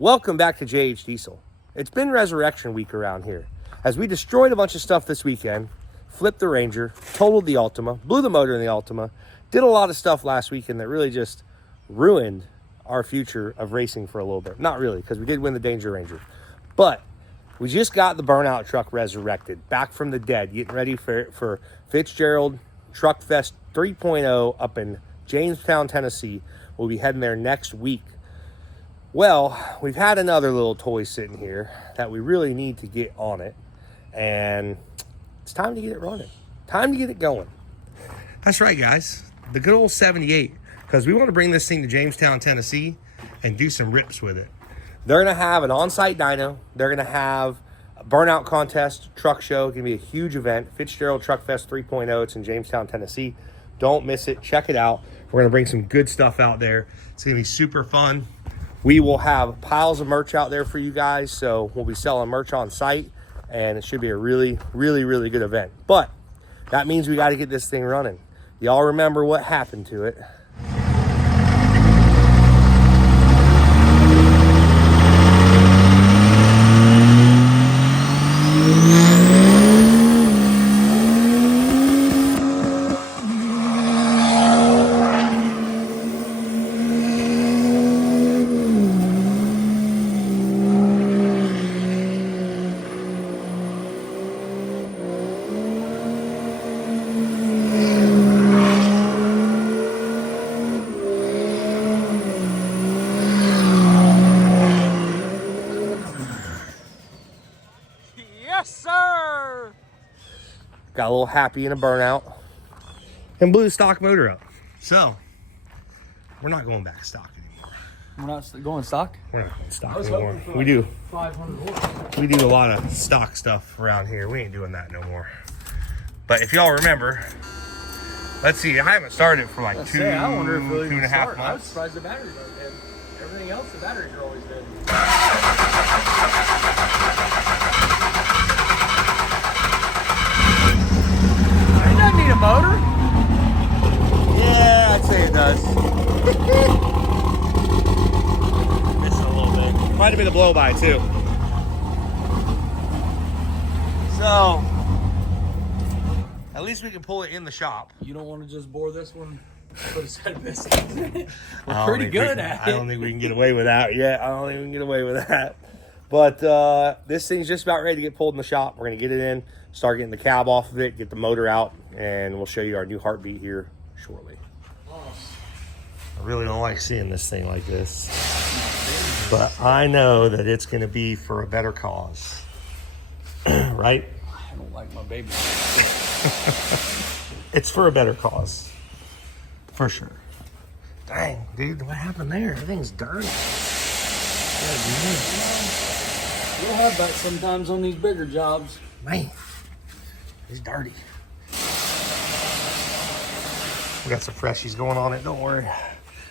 Welcome back to JH Diesel. It's been Resurrection Week around here, as we destroyed a bunch of stuff this weekend, flipped the Ranger, totaled the Altima, blew the motor in the Altima, did a lot of stuff last weekend that really just ruined our future of racing for a little bit. Not really, because we did win the Danger Ranger. But we just got the burnout truck resurrected, back from the dead, getting ready for Fitzgerald Truckfest 3.0 up in Jamestown, Tennessee. We'll be heading there next week. Well, we've had another little toy sitting here that we really need to get on it, and it's time to get it running. Time to get it going. That's right, guys. The good old 78, because we want to bring this thing to Jamestown, Tennessee, and do some rips with it. They're going to have an on-site dyno. They're going to have a burnout contest, truck show. It's going to be a huge event. Fitzgerald Truckfest 3.0. It's in Jamestown, Tennessee. Don't miss it. Check it out. We're going to bring some good stuff out there. It's going to be super fun. We will have piles of merch out there for you guys, so we'll be selling merch on site, and it should be a really, really, really good event. But that means we got to get this thing running. Y'all remember what happened to it. Yes, sir! Got a little happy in a burnout and blew the stock motor up. So we're not going back stock anymore. We're not going stock? We're not going stock anymore. We do 500 horse. We do a lot of stock stuff around here. We ain't doing that no more. But if y'all remember, let's see, I haven't started it for like two and a half months. I was surprised the batteries are dead. Everything else, the batteries are always dead. It doesn't need a motor. Yeah, I'd say it does. Missing a little bit. Might have been a blow-by too. So, at least we can pull it in the shop. You don't want to just bore this one? Put a set of pistons. We're pretty good at it. I don't think we can get away with that yet. I don't think we can get away with that. But this thing's just about ready to get pulled in the shop. We're going to get it in, start getting the cab off of it, get the motor out, and we'll show you our new heartbeat here shortly. I really don't like seeing this thing like this. But I know that it's going to be for a better cause. Right? I don't like my baby. It's for a better cause. For sure. Dang, dude, what happened there? Everything's dirty. We'll have that sometimes on these bigger jobs. Man, it's dirty. We got some freshies going on it, don't worry.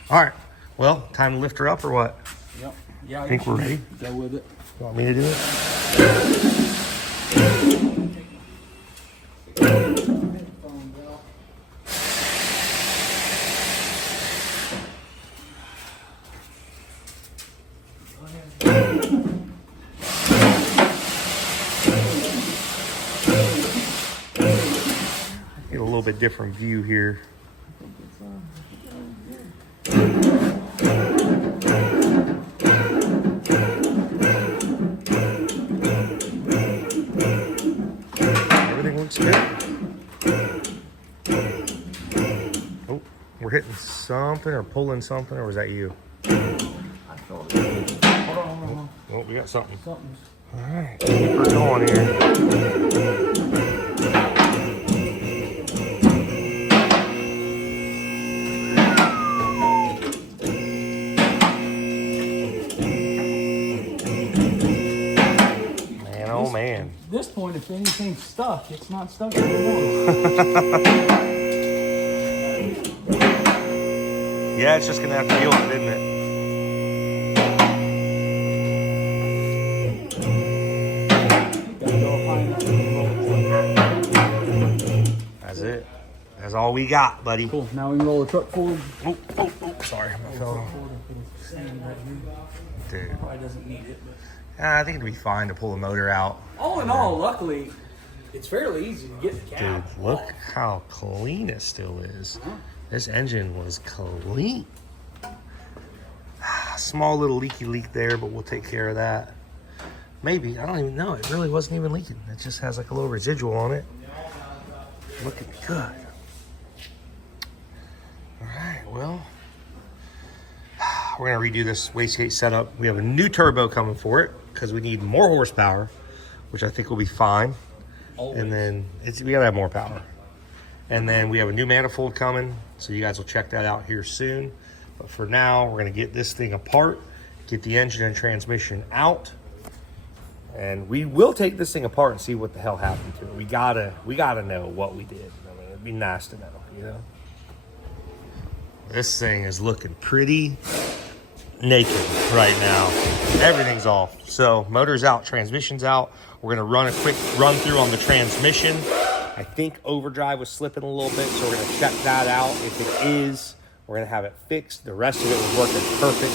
All right, well, time to lift her up or what? Yep. Yeah, I think we're ready. Go with it. You want me to do it? Get a little bit different view here. Everything looks good. Oh, we're hitting something or pulling something, or was that you? I felt it. Hold on. Oh, we got something. Something's. All right, keep her going here. Man. At this point, if anything's stuck, it's not stuck anymore. Yeah, it's just gonna have to deal with it, isn't it? That's it. That's all we got, buddy. Cool. Now we can roll the truck forward. Oh, sorry. I fell off. Dude. Probably doesn't need it, but I think it'd be fine to pull the motor out. all in all, luckily, it's fairly easy to get the cab. Dude, look how clean it still is. This engine was clean. Small little leaky leak there, but we'll take care of that. Maybe, I don't even know. It really wasn't even leaking. It just has like a little residual on it. Looking good. All right, well, we're gonna redo this wastegate setup. We have a new turbo coming for it because we need more horsepower, which I think will be fine. Always. And then we gotta have more power. And then we have a new manifold coming, so you guys will check that out here soon. But for now, we're gonna get this thing apart, get the engine and transmission out, and we will take this thing apart and see what the hell happened to it. We gotta know what we did. I mean, it'd be nice to know, you know. This thing is looking pretty naked right now. Everything's off. So motor's out, transmission's out. We're gonna run a quick run through on the transmission. I think overdrive was slipping a little bit, so we're gonna check that out. If it is, we're gonna have it fixed. The rest of it was working perfect.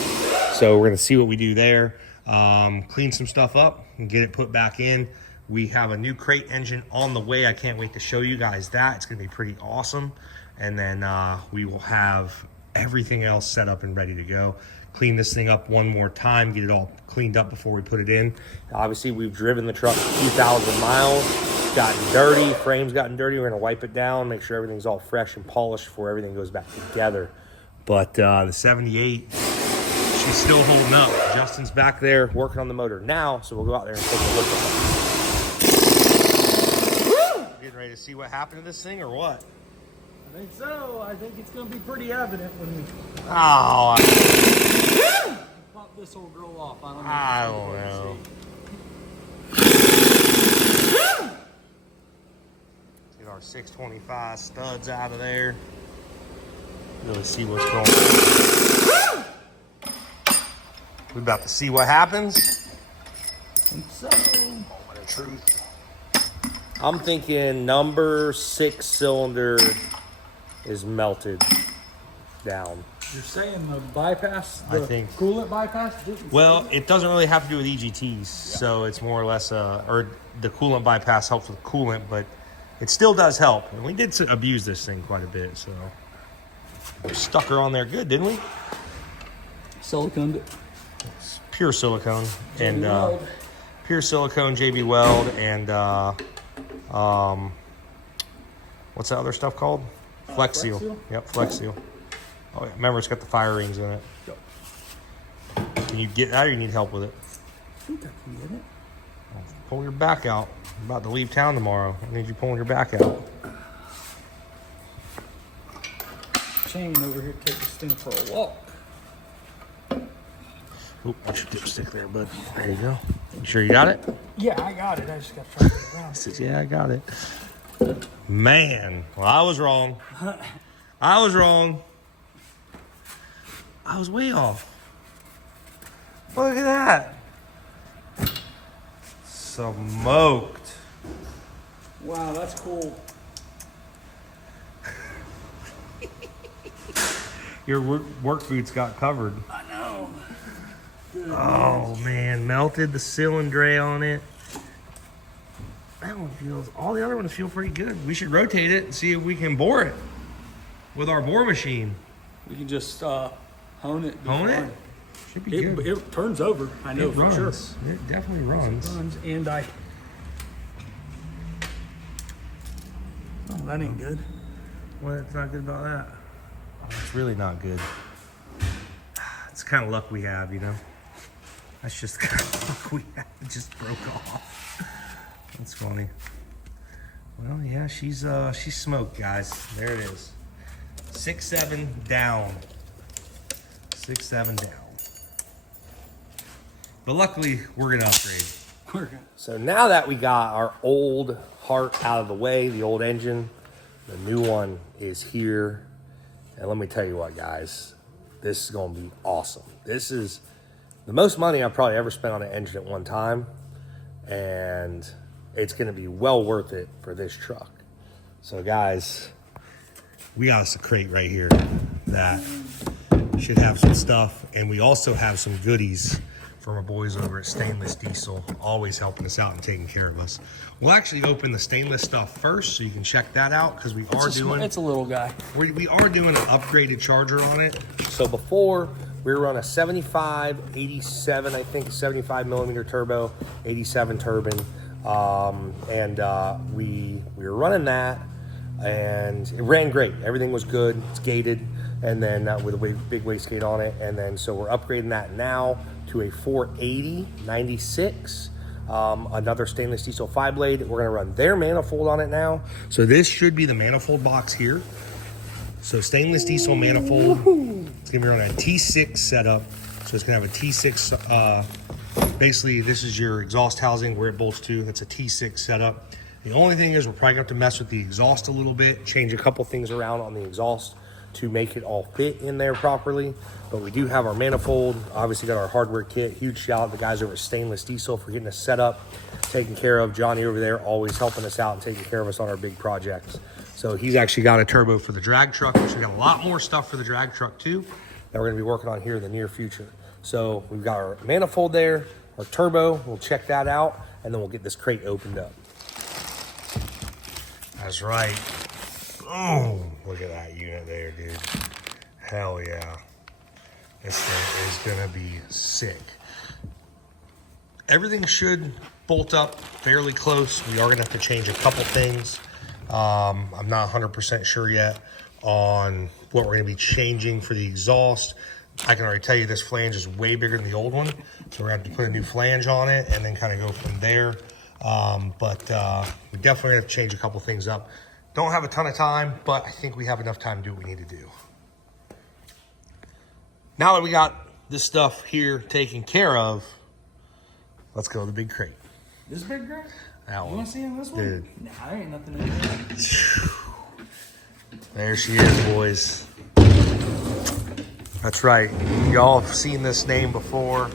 So we're gonna see what we do there. Clean some stuff up and get it put back in. We have a new crate engine on the way. I can't wait to show you guys that. It's gonna be pretty awesome. And then we will have everything else set up and ready to go. Clean this thing up one more time, get it all cleaned up before we put it in. Obviously, we've driven the truck 2,000 miles, gotten dirty, frame's gotten dirty. We're gonna wipe it down, make sure everything's all fresh and polished before everything goes back together. But the 78, she's still holding up. Justin's back there working on the motor now, so we'll go out there and take a look at it. Getting ready to see what happened to this thing or what? I think so. I think it's going to be pretty evident when we Oh, pop this old girl off. I don't know. Get our 625 studs out of there. Really see what's going on. We're about to see what happens. I think so. Moment of truth. I'm thinking number 6 cylinder is melted down. You're saying the bypass, the I think. coolant bypass? Well, it doesn't really have to do with EGTs, so it's more or less, or the coolant bypass helps with coolant, but it still does help. And we did abuse this thing quite a bit, so we stuck her on there good, didn't we? Siliconed it. It's pure silicone and Weld. pure silicone JB Weld and what's that other stuff called? Flex Seal. Seal? Yep, Flex Seal. Oh yeah, remember it's got the fire rings in it. Yep. Can you get that or you need help with it? I think I can get it. Pull your back out. I'm about to leave town tomorrow. I need you pulling your back out. Shane over here take this thing for a walk. Oop, that's your dipstick there, bud. There you go. You sure you got it? Yeah, I got it. I just got to try to get around. He says, yeah, I got it. Man, well, I was wrong. I was wrong. I was way off. Look at that. Smoked. Wow, that's cool. Your work boots got covered. I know. Good. Oh, man. Melted the cylinder on it. That one feels, all the other ones feel pretty good. We should rotate it and see if we can bore it with our bore machine. We can just hone it. Hone it? Should be good. It turns over. I know It for runs. sure. It definitely runs. It runs, and I. Oh, that ain't good. What's not good about that? Oh, it's really not good. It's the kind of luck we have, you know? That's just the kind of luck we have. It just broke off. That's funny. Well, yeah, she's smoked, guys. There it is. 6-7 down. 6-7 down. But luckily, we're gonna upgrade. So now that we got our old heart out of the way, the old engine, the new one is here. And let me tell you what, guys, this is gonna be awesome. This is the most money I've probably ever spent on an engine at one time. And it's gonna be well worth it for this truck. So guys, we got us a crate right here that should have some stuff, and we also have some goodies from our boys over at Stainless Diesel, always helping us out and taking care of us. We'll actually open the stainless stuff first, so you can check that out, because we are doing... It's a little guy. We are doing an upgraded charger on it. So before, we were on a 75, 87, I think, 75 millimeter turbo, 87 turbine. We were running that, and it ran great. Everything was good. It's gated, and then with a big wastegate on it. And then so we're upgrading that now to a 480 96, another stainless diesel 5-blade. We're going to run their manifold on it now. So this should be the manifold box here. So stainless diesel manifold. It's going to be running a T6 setup. So it's going to have a T6. Basically, this is your exhaust housing where it bolts to. That's a T6 setup. The only thing is we're probably going to have to mess with the exhaust a little bit, change a couple things around on the exhaust to make it all fit in there properly. But we do have our manifold. Obviously got our hardware kit. Huge shout out to the guys over at Stainless Diesel for getting us set up, taken care of. Johnny over there always helping us out and taking care of us on our big projects. So he's actually got a turbo for the drag truck. So we got a lot more stuff for the drag truck too that we're going to be working on here in the near future. So we've got our manifold there, our turbo. We'll check that out, and then we'll get this crate opened up. That's right. Oh, look at that unit there, dude. Hell yeah. This thing is gonna be sick. Everything should bolt up fairly close. We are gonna have to change a couple things. I'm not 100% sure yet on what we're gonna be changing for the exhaust. I can already tell you this flange is way bigger than the old one. So we're gonna have to put a new flange on it and then kind of go from there. We definitely have to change a couple things up. Don't have a ton of time, but I think we have enough time to do what we need to do. Now that we got this stuff here taken care of, let's go to the big crate. This big crate? That one. You want to see in this one? Dude. Nah, I ain't nothing in there. There she is, boys. That's right. Y'all have seen this name before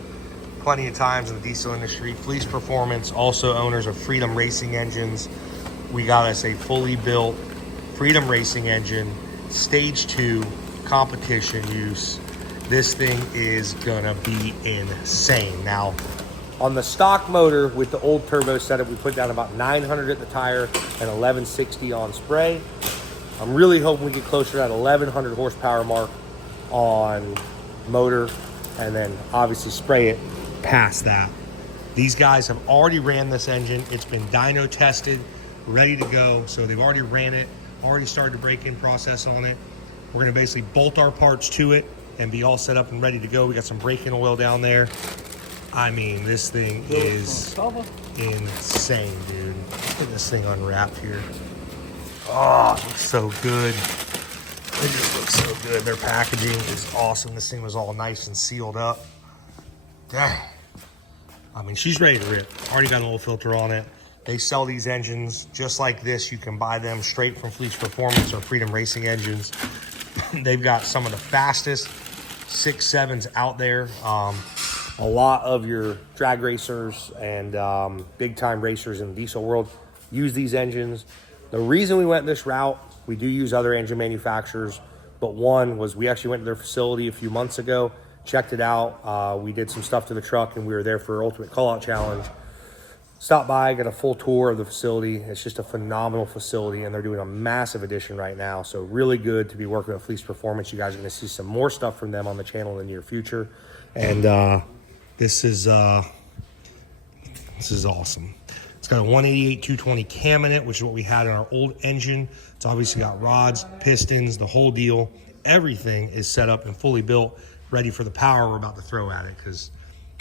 plenty of times in the diesel industry. Fleece Performance, also owners of Freedom Racing Engines. We got us a fully built Freedom Racing engine, stage 2, competition use. This thing is gonna be insane. Now, on the stock motor with the old turbo setup, we put down about 900 at the tire and 1160 on spray. I'm really hoping we get closer to that 1100 horsepower mark on motor, and then obviously spray it past that. These guys have already ran this engine. It's been dyno tested, ready to go. So they've already ran it, already started the break-in process on it. We're gonna basically bolt our parts to it and be all set up and ready to go. We got some break-in oil down there. I mean, this thing is insane, dude. Look at this thing unwrapped here. Oh, it looks so good. It just looks so good. Their packaging is awesome. This thing was all nice and sealed up. Dang. I mean, she's ready to rip. Already got an oil filter on it. They sell these engines just like this. You can buy them straight from Fleece Performance or Freedom Racing Engines. They've got some of the fastest 6.7s out there. A lot of your drag racers and big time racers in the diesel world use these engines. The reason we went this route, we do use other engine manufacturers, but one was we actually went to their facility a few months ago, checked it out. We did some stuff to the truck, and we were there for Ultimate Callout Challenge. Stopped by, got a full tour of the facility. It's just a phenomenal facility, and they're doing a massive addition right now. So really good to be working with Fleece Performance. You guys are going to see some more stuff from them on the channel in the near future. And this is awesome. It's got a 188 220 cam in it, which is what we had in our old engine. It's obviously got rods, pistons, the whole deal. Everything is set up and fully built, ready for the power we're about to throw at it, because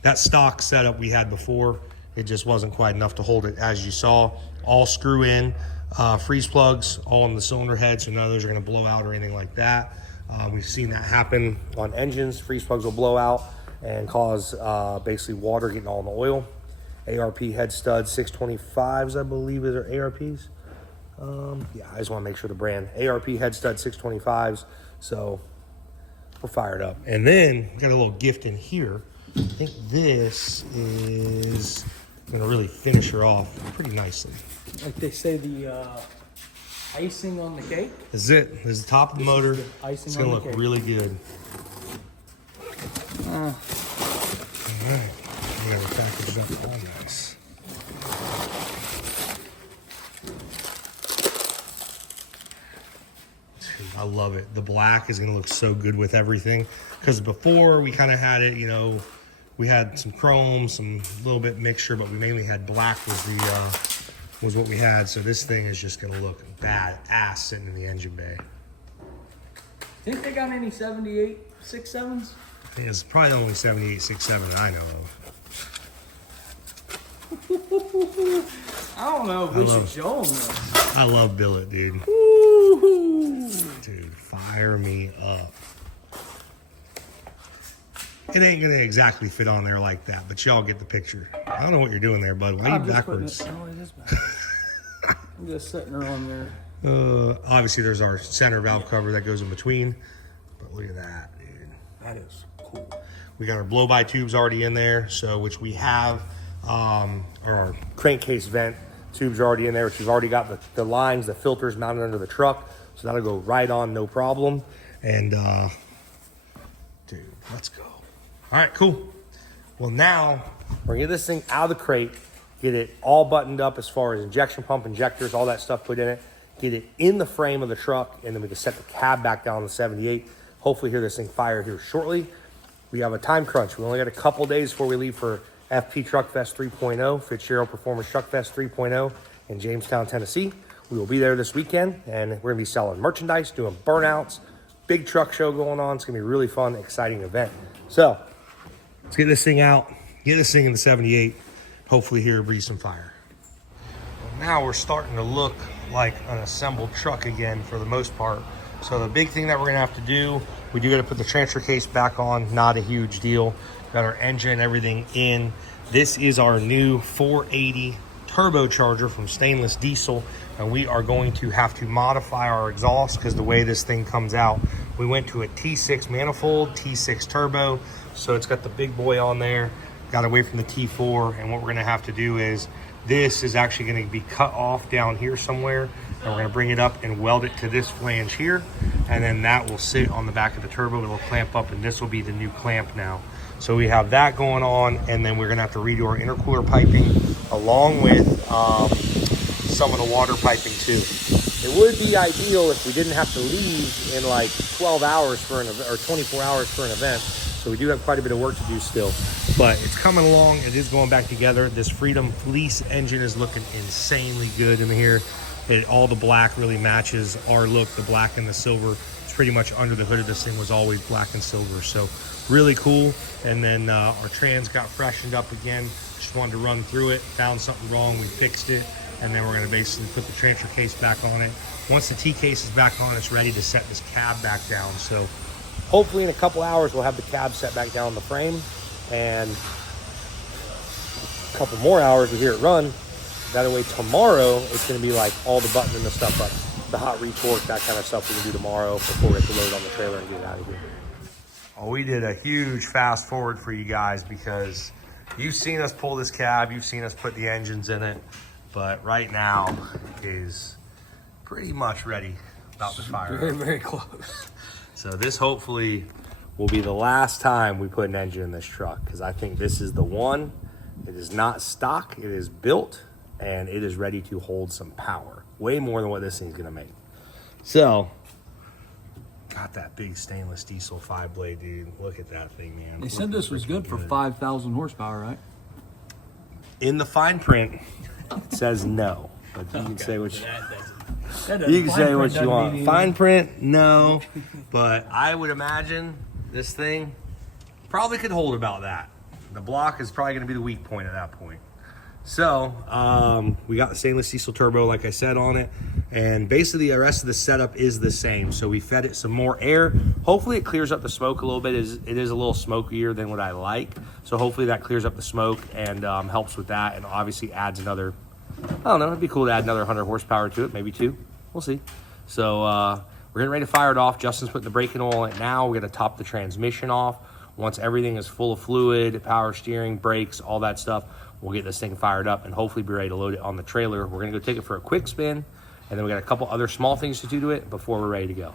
that stock setup we had before, it just wasn't quite enough to hold it. As you saw, all screw in, freeze plugs, all in the cylinder head, so none of those are gonna blow out or anything like that. We've seen that happen on engines. Freeze plugs will blow out and cause basically water getting all in the oil. ARP head studs, 625s, I believe, is our ARPs. Yeah, I just want to make sure the brand. ARP head stud 625s. So we're fired up. And then we got a little gift in here. I think this is going to really finish her off pretty nicely. Like they say, the icing on the cake. This is it. This is the top of the motor. It's going to look really good. All right. whatever packages up all this. Dude, I love it. The black is going to look so good with everything. Because before we kind of had it, you know, we had some chrome, some little bit mixture, but we mainly had black was what we had. So this thing is just going to look badass sitting in the engine bay. Think they got any 78 6.7s? I think it's probably the only 7867 that I know of. I don't know if we should show them this. I love billet, dude. Woo-hoo. Dude, fire me up. It ain't gonna exactly fit on there like that, but y'all get the picture. I don't know what you're doing there, bud. Why are you backwards? I'm just sitting her on there. Obviously, there's our center valve cover that goes in between. But look at that, dude. That is cool. We got our blow-by tubes already in there, so which we have our crankcase vent tubes already in there, which we've already got the lines, the filters mounted under the truck, so that'll go right on, no problem. And dude, let's go. All right, cool. Well, now we're gonna get this thing out of the crate, get it all buttoned up as far as injection pump, injectors, all that stuff put in it, get it in the frame of the truck, and then we can set the cab back down on the 78. Hopefully hear this thing fire here shortly. We have a time crunch. We only got a couple days before we leave for FP Truckfest 3.0, Fitzgerald Performance Truckfest 3.0 in Jamestown, Tennessee. We will be there this weekend, and we're gonna be selling merchandise, doing burnouts, big truck show going on. It's gonna be a really fun, exciting event. So let's get this thing out, get this thing in the 78, hopefully here breathe some fire. Well, now we're starting to look like an assembled truck again for the most part. So the big thing that we're gonna have to do, we do gotta put the transfer case back on, not a huge deal. Got our engine and everything in. This is our new 480 turbocharger from Stainless Diesel, and we are going to have to modify our exhaust because the way this thing comes out, we went to a T6 manifold, T6 turbo, so it's got the big boy on there, got away from the T4, and what we're gonna have to do is, this is actually gonna be cut off down here somewhere, and we're gonna bring it up and weld it to this flange here, and then that will sit on the back of the turbo, it'll clamp up, and this will be the new clamp now. So we have that going on, and then we're gonna have to redo our intercooler piping along with some of the water piping too. It would be ideal if we didn't have to leave in like 12 hours for an event, or 24 hours for an event. So we do have quite a bit of work to do still, but it's coming along. It is going back together. This Freedom Fleece engine is looking insanely good in here. All the black really matches our look, the black and the silver. It's pretty much under the hood of this thing was always black and silver. So really cool. And then our trans got freshened up again. Just wanted to run through it, found something wrong, we fixed it, and then we're gonna basically put the transfer case back on it. Once the T case is back on, it's ready to set this cab back down. So hopefully in a couple hours, we'll have the cab set back down on the frame, and a couple more hours we hear it run. That way tomorrow, it's gonna be like all the button and the stuff up, the hot retorque, that kind of stuff we can do tomorrow before we have to load on the trailer and get it out of here. Oh, we did a huge fast forward for you guys because you've seen us pull this cab, you've seen us put the engines in it, but right now is pretty much ready, about to fire. Very, very close. So this hopefully will be the last time we put an engine in this truck, because I think this is the one. It is not stock, it is built, and it is ready to hold some power. Way more than what this thing's gonna make. So, got that big stainless diesel 5-blade, dude. Look at that thing, man. They said this was good for 5,000 horsepower, right? In the fine print, it says no. But you can say what you can say what you want. Fine print, no. But I would imagine this thing probably could hold about that. The block is probably going to be the weak point at that point. So we got the stainless diesel turbo, like I said, on it, and basically the rest of the setup is the same. So we fed it some more air. Hopefully it clears up the smoke a little bit. It is a little smokier than what I like. So hopefully that clears up the smoke and helps with that, and obviously adds another, I don't know, it'd be cool to add another 100 horsepower to it, maybe 2. We'll see. So we're getting ready to fire it off. Justin's putting the braking oil in it now. We're gonna top the transmission off. Once everything is full of fluid, power steering, brakes, all that stuff, we'll get this thing fired up and hopefully be ready to load it on the trailer. We're gonna go take it for a quick spin, and then we got a couple other small things to do to it before we're ready to go.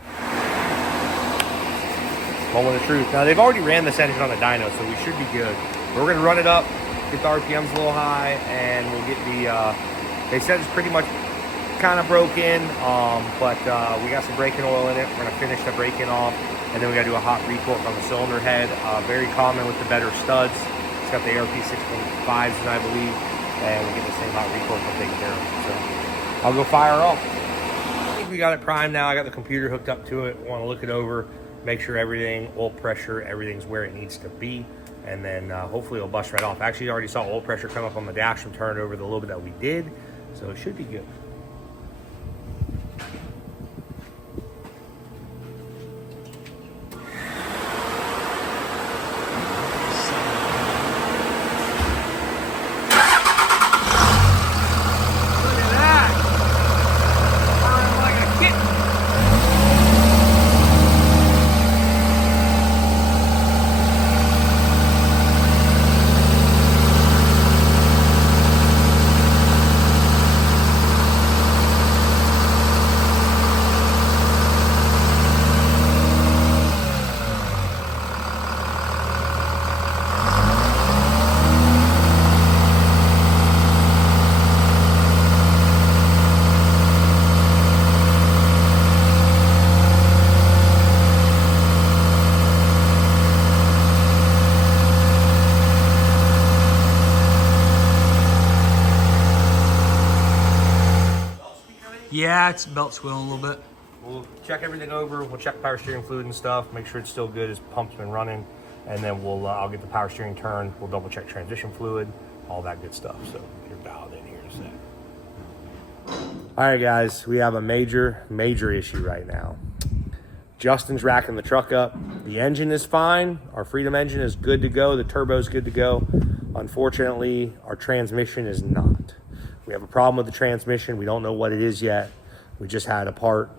Moment of truth. Now they've already ran this engine on the dyno, so we should be good. But we're gonna run it up, get the RPMs a little high, and we'll get the, they said it's pretty much kind of broken, but we got some braking oil in it. We're gonna finish the braking off, and then we gotta do a hot retorque on the cylinder head. Very common with the better studs. It's got the ARP 6.5s in, I believe, and we'll get the same hot retorque and take care of it. So I'll go fire off. I think we got it primed now. I got the computer hooked up to it. Want to look it over, make sure everything, oil pressure, everything's where it needs to be, and then hopefully it'll bust right off. Actually, I already saw oil pressure come up on the dash from turning over the little bit that we did, so it should be good. Yeah, it's belt squealing a little bit. We'll check everything over. We'll check power steering fluid and stuff. Make sure it's still good. His pump's been running, and then we'll I'll get the power steering turned. We'll double check transmission fluid, all that good stuff. So you're dialed in here in a sec. All right, guys, we have a major issue right now. Justin's racking the truck up. The engine is fine. Our Freedom engine is good to go. The turbo's good to go. Unfortunately, our transmission is not. We have a problem with the transmission. We don't know what it is yet. We just had a part.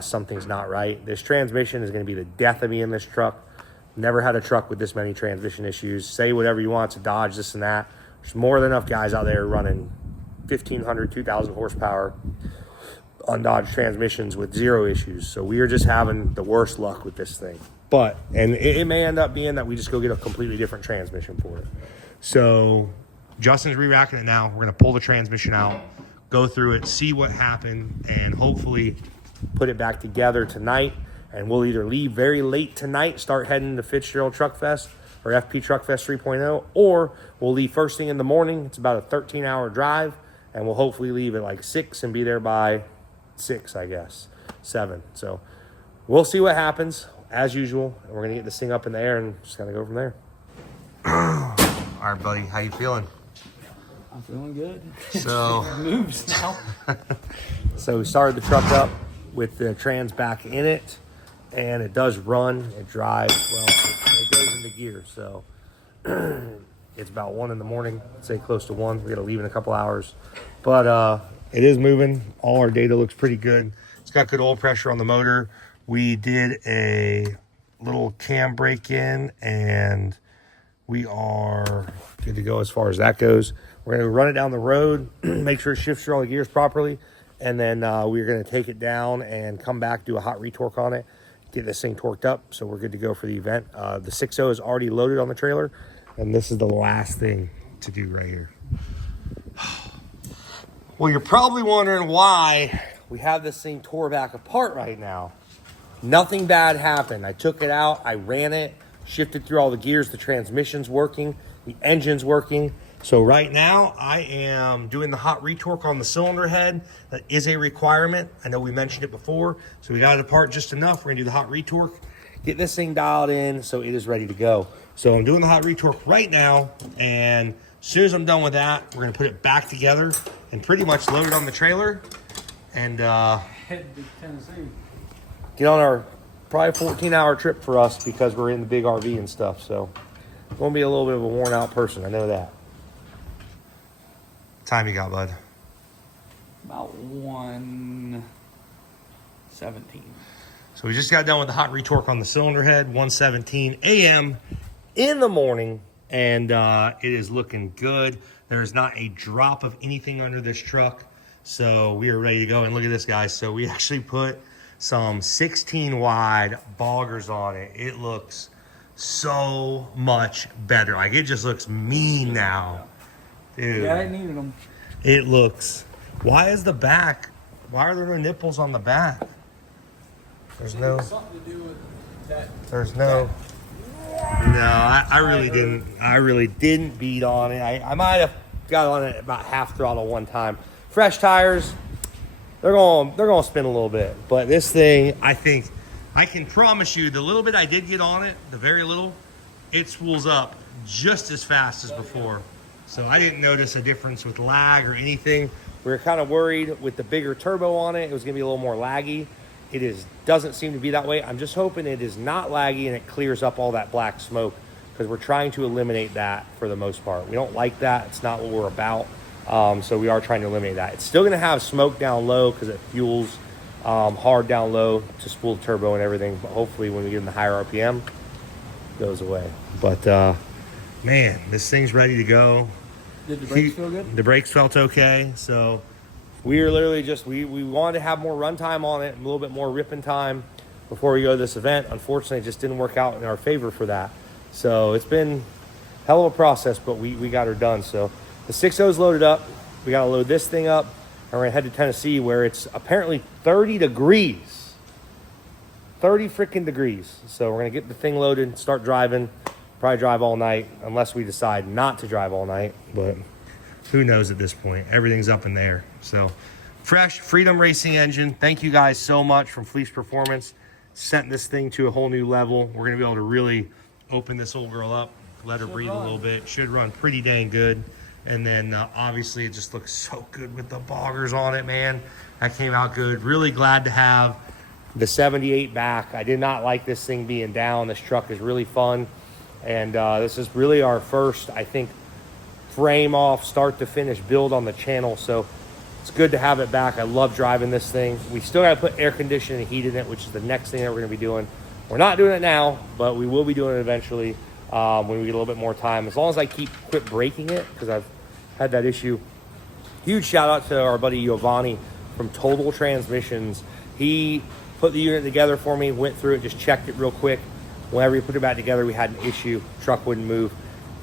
Something's not right. This transmission is going to be the death of me in this truck. Never had a truck with this many transmission issues. Say whatever you want to Dodge, this and that. There's more than enough guys out there running 1,500, 2,000 horsepower on Dodge transmissions with zero issues. So we are just having the worst luck with this thing. But, and it may end up being that we just go get a completely different transmission for it. So Justin's re-racking it now. We're going to pull the transmission out, go through it, see what happened, and hopefully put it back together tonight. And we'll either leave very late tonight, start heading to Fitzgerald Truck Fest or FP Truck Fest 3.0, or we'll leave first thing in the morning. It's about a 13-hour drive, and we'll hopefully leave at like 6 and be there by 6, I guess, 7. So we'll see what happens, as usual. And we're going to get this thing up in the air and just kind of go from there. All right, buddy, how you feeling? I'm feeling good. So it moves now. So we started the truck up with the trans back in it, and it does run, it drives, well, it goes into gear. So it's about 1 in the morning, say close to 1. We got to leave in a couple hours, but it is moving. All our data looks pretty good. It's got good oil pressure on the motor. We did a little cam break in, and we are good to go as far as that goes. We're going to run it down the road, make sure it shifts through all the gears properly, and then we're going to take it down and come back, do a hot retorque on it, get this thing torqued up, so we're good to go for the event. The 6.0 is already loaded on the trailer, and this is the last thing to do right here. Well, you're probably wondering why we have this thing tore back apart right now. Nothing bad happened. I took it out, I ran it, shifted through all the gears, the transmission's working, the engine's working. So right now I am doing the hot retorque on the cylinder head. That is a requirement. I know we mentioned it before. So we got it apart just enough. We're gonna do the hot retorque, get this thing dialed in so it is ready to go. So I'm doing the hot retorque right now, and as soon as I'm done with that, we're gonna put it back together and pretty much load it on the trailer and Head to Tennessee. get on our probably 14-hour trip for us because we're in the big RV and stuff. So it's gonna be a little bit of a worn out person, I know that. Time you got, bud? About 1:17. So we just got done with the hot retorque on the cylinder head, 1:17 a.m. in the morning, and it is looking good. There is not a drop of anything under this truck, so we are ready to go. And look at this, guys. So we actually put some 16 wide boggers on it. It looks so much better. Like, it just looks mean now. Dude. Yeah, I needed them. It looks. Why is the back? Why are there no nipples on the back? There's no. Something to do with that. There's no. No, I really didn't. I really didn't beat on it. I might have got on it about half throttle one time. Fresh tires, they're gonna spin a little bit. But this thing, I think, I can promise you, the little bit I did get on it, the very little, it spools up just as fast as before. So I didn't notice a difference with lag or anything. We were kind of worried with the bigger turbo on it. It was gonna be a little more laggy. It doesn't seem to be that way. I'm just hoping it is not laggy and it clears up all that black smoke, because we're trying to eliminate that for the most part. We don't like that. It's not what we're about. So we are trying to eliminate that. It's still going to have smoke down low because it fuels hard down low to spool the turbo and everything. But hopefully when we get in the higher RPM, it goes away. But man, this thing's ready to go. Did the brakes feel good? The brakes felt okay. So we are literally just, we wanted to have more runtime on it, a little bit more ripping time before we go to this event. Unfortunately, it just didn't work out in our favor for that. So it's been a hell of a process, but we got her done. So the 6.0 is loaded up. We got to load this thing up, and we're going to head to Tennessee, where it's apparently 30 degrees. 30 freaking degrees. So we're going to get the thing loaded, start driving, probably drive all night, unless we decide not to drive all night. But who knows at this point? Everything's up in the air. So fresh Freedom Racing engine. Thank you guys so much from Fleece Performance. Sent this thing to a whole new level. We're going to be able to really open this old girl up, let her breathe a little bit. Should run pretty dang good. And then obviously it just looks so good with the boggers on it, man. That came out good. Really glad to have the 78 back. I did not like this thing being down. This truck is really fun. And this is really our first, I think, frame off, start to finish build on the channel. So it's good to have it back. I love driving this thing. We still got to put air conditioning and heat in it, which is the next thing that we're going to be doing. We're not doing it now, but we will be doing it eventually when we get a little bit more time. As long as I quit breaking it, because I've had that issue. Huge shout out to our buddy Giovanni from Total Transmissions. He put the unit together for me, went through it, just checked it real quick. Whenever we put it back together, we had an issue. Truck wouldn't move.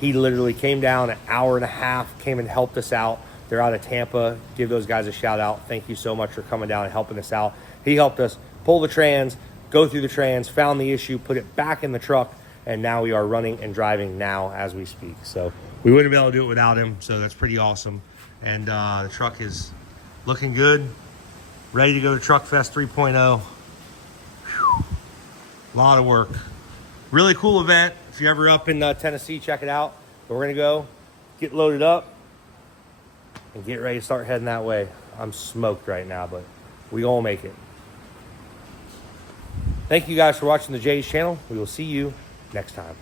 He literally came down an hour and a half, came and helped us out. They're out of Tampa. Give those guys a shout out. Thank you so much for coming down and helping us out. He helped us pull the trans, go through the trans, found the issue, put it back in the truck, and now we are running and driving now as we speak. So we wouldn't be able to do it without him, so that's pretty awesome. And the truck is looking good, ready to go to Truckfest 3.0. Whew. A lot of work. Really cool event. If you're ever up in Tennessee, check it out. But we're gonna go get loaded up and get ready to start heading that way. I'm smoked right now, but we gonna make it. Thank you guys for watching the Jay's channel. We will see you next time.